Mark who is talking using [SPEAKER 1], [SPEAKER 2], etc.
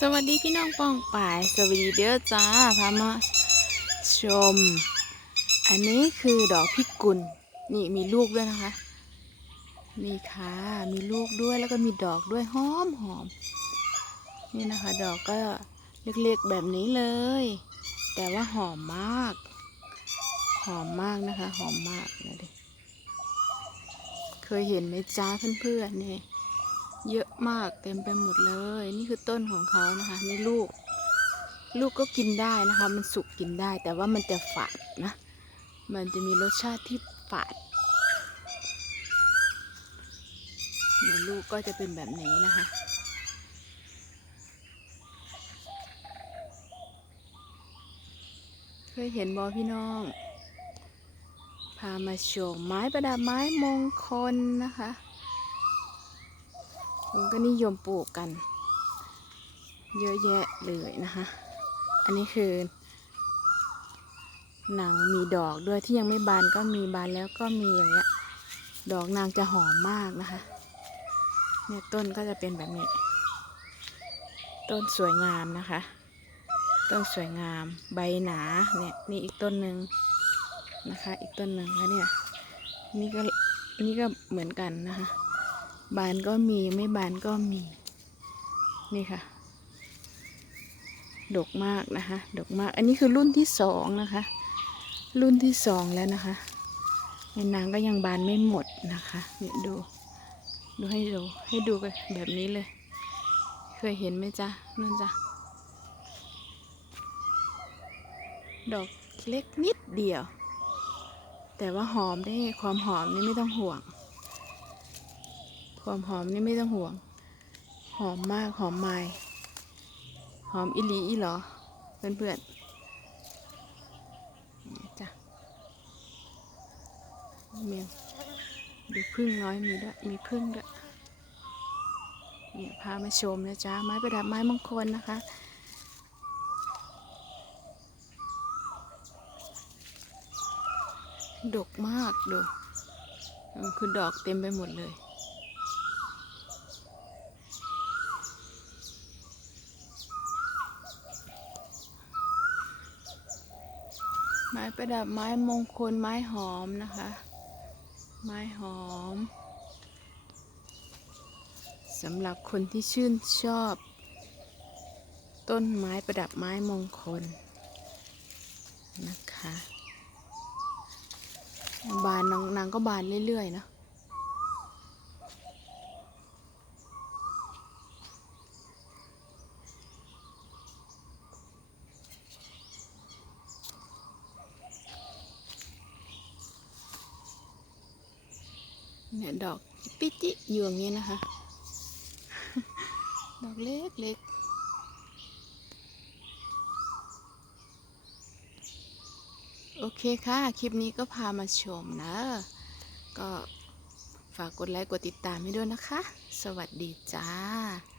[SPEAKER 1] สวัสดีพี่น้องป้องป่าย สวัสดีเด้อจ้าพามาชม อันนี้คือดอกพิกุล นี่มีลูกด้วยนะคะ นี่ค่ะ มีลูกด้วยแล้วก็มีดอกด้วยหอมหอม นี่นะคะ ดอกก็เล็กๆแบบนี้เลย แต่ว่าหอมมาก หอมมากนะคะ หอมมากนะดิ เคยเห็นไหมจ้าเพื่อนๆนี่ เยอะมากเต็มไปหมดเลย นี่คือต้นของเขานะคะนี่ลูก ลูกก็กินได้นะคะ มันสุกกินได้แต่ว่ามันจะฝาดนะ มันจะมีรสชาติที่ฝาดเนี่ยลูกก็จะเป็นแบบนี้นะคะเคยเห็นบอพี่น้อง พามาชมไม้ประดับไม้มงคลนะคะ ก็นิยมปลูกกัน เยอะแยะเลยนะคะ อันนี้คือ หนังมีดอกด้วยที่ยังไม่บานก็มีบานแล้วก็มีอย่างเงี้ยดอกนางจะหอมมากนะคะเนี่ยต้นก็จะเป็นแบบนี้ ต้นสวยงามนะคะ ต้นสวยงามใบหนาเนี่ยนี่อีกต้นหนึ่งนะคะ อีกต้นหนึ่งแล้วเนี่ยนี่ก็นี่ก็เหมือนกันนะคะ บานก็มีไม่บานก็มี นี่ค่ะ ดกมากนะคะ ดกมาก อันนี้คือรุ่นที่สองนะคะ รุ่นที่สองแล้วนะคะในนางก็ยังบานไม่หมดนะคะเนี่ยดู ดูให้ดู ให้ดูกันแบบนี้เลย เคยเห็นไหมจ๊ะนั่นจ้ะ ดอกเล็กนิดเดียว แต่ว่าหอมได้ความหอมนี่ไม่ต้องห่วง ความหอมนี่ไม่ต้องห่วง หอมมากหอมไม่หอมอิลีอีหรอ เพื่อนเพื่อนๆจ้ะเมียงดูพึ่งน้อยมีด้วยมีพึ่งด้วยนี่ยพามาชมนะจ๊ะ ไม้ประดับไม้มงคลนะคะดกมากดู คือดอกเต็มไปหมดเลย ไม้ประดับไม้มงคลไม้หอมนะคะ ไม้หอมสำหรับคนที่ชื่นชอบ ต้นไม้ประดับไม้มงคลนะคะ บานนางก็บานเรื่อยๆเนาะ เนี่ยดอกปิจิอยู่อย่างนี้นะคะ ดอกเล็กเล็กโอเคค่ะ คลิปนี้ก็พามาชมนะ ก็ฝากกดไลค์กดติดตามให้ด้วยนะคะ สวัสดีจ้า